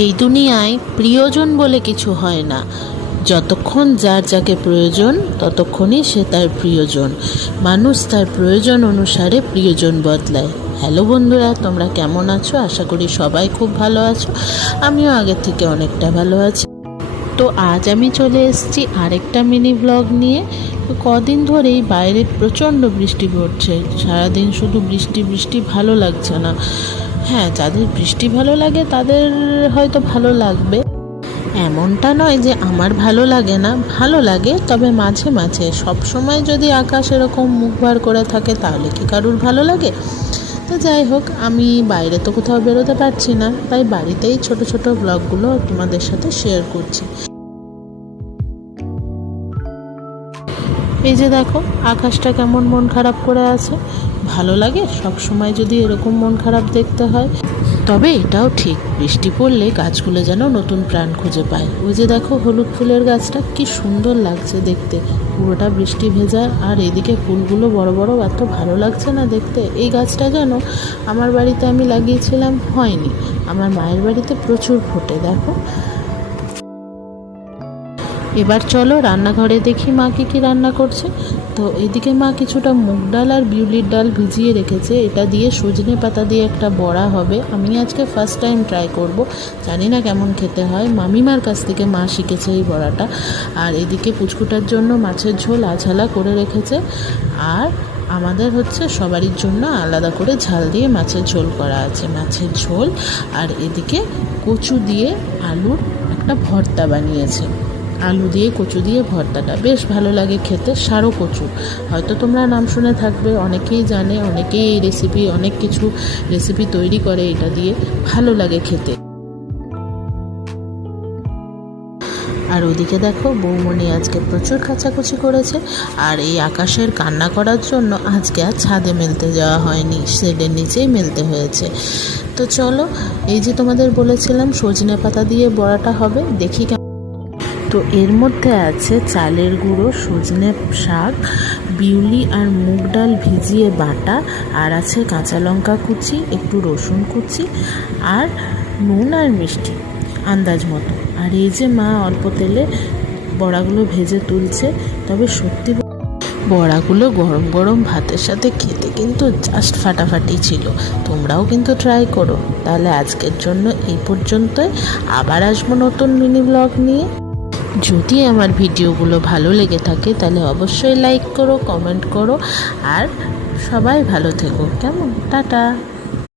এই দুনিয়ায় প্রিয়জন বলে কিছু হয় না। যতক্ষণ যার যাকে প্রয়োজন ততক্ষণই সে তার প্রিয়জন। মানুষ তার প্রয়োজন অনুসারে প্রিয়জন বদলায়। হ্যালো বন্ধুরা, তোমরা কেমন আছো? আশা করি সবাই খুব ভালো আছো। আমিও আগের থেকে অনেকটা ভালো আছি। তো আজ আমি চলে এসেছি আরেকটা মিনি ব্লগ নিয়ে। কদিন ধরেই বাইরে প্রচণ্ড বৃষ্টি পড়ছে। সারাদিন শুধু বৃষ্টি বৃষ্টি, ভালো লাগছে না। হ্যাঁ, যাদের বৃষ্টি ভালো লাগে তাদের হয়তো ভালো লাগবে, এমনটা নয় যে আমার ভালো লাগে না, ভালো লাগে। তবে মাঝে মাঝে, সব সময় যদি আকাশ এরকম মুখ ভার করে থাকে তাহলে কি কারুর ভালো লাগে? তো যাই হোক, আমি বাইরে তো কোথাও বেরোতে পারছি না, তাই বাড়িতেই ছোট ছোট ব্লগগুলো তোমাদের সাথে শেয়ার করছি। এই যে দেখো, আকাশটা কেমন মন খারাপ করে আছে। ভালো লাগে সব সময় যদি এরকম মন খারাপ দেখতে হয়? তবে এটাও ঠিক, বৃষ্টি পড়লে গাছগুলো যেন নতুন প্রাণ খুঁজে পায়। ওই যে দেখো, হলুদ ফুলের গাছটা কি সুন্দর লাগছে দেখতে, পুরোটা বৃষ্টি ভেজা। আর এদিকে ফুলগুলো বড় বড়, এত ভালো লাগছে না দেখতে। এই গাছটা যেন আমার বাড়িতে আমি লাগিয়েছিলাম, হয়নি। আমার মায়ের বাড়িতে প্রচুর ফোটে, দেখো। এবার চলো রান্নাঘরে দেখি মা কী রান্না করছে। তো এদিকে মা কিছুটা মুগ ডাল আর বিউলির ডাল ভিজিয়ে রেখেছে। এটা দিয়ে সজনে পাতা দিয়ে একটা বড়া হবে। আমি আজকে ফার্স্ট টাইম ট্রাই করব, জানি না কেমন খেতে হয়। মামিমার কাছ থেকে মা শিখেছে এই বড়াটা। আর এদিকে পুচকুটার জন্য মাছের ঝোল আঝালা করে রেখেছে। আর আমাদের হচ্ছে সবারই জন্য আলাদা করে ঝাল দিয়ে মাছের ঝোল করা আছে, মাছের ঝোল। আর এদিকে কচু দিয়ে আলুর একটা ভর্তা বানিয়েছে। আলু দিয়ে কচু দিয়ে ভর্তাটা বেশ ভালো লাগে খেতে। সারো কচু, হয়তো তোমরা নাম শুনে থাকবে, অনেকেই জানে, অনেকেই এই রেসিপি, অনেক কিছু রেসিপি তৈরি করে এটা দিয়ে, ভালো লাগে খেতে। আর ওদিকে দেখো, বৌমণি আজকে প্রচুর কাচাকুচি করেছে। আর এই আকাশের কান্না করার জন্য আজকে আর ছাদে মেলতে যাওয়া হয়নি, শেডের নিচেই মেলতে হয়েছে। তো চলো, এই যে তোমাদের বলেছিলাম সজনে পাতা দিয়ে বড়াটা হবে, দেখি। তো এর মধ্যে আছে চালের গুঁড়ো, সজনে শাক, বিউলি আর মুগ ডাল ভিজিয়ে বাটা, আর আছে কাঁচা লঙ্কা কুচি, একটু রসুন কুচি, আর নুন আর মিষ্টি আন্দাজ মতো। আর এই যে মা অল্প তেলে বড়াগুলো ভেজে তুলছে। তবে সত্যি বড়াগুলো গরম গরম ভাতের সাথে খেতে কিন্তু জাস্ট ফাটাফাটি ছিল। তোমরাও কিন্তু ট্রাই করো। তাহলে আজকের জন্য এই পর্যন্তই, আবার আসবো নতুন মিনি ব্লগ নিয়ে। যদি আমার ভিডিওগুলো ভালো লেগে থাকে তাহলে অবশ্যই লাইক করো, কমেন্ট করো, আর সবাই ভালো থেকো। কেমন? টাটা।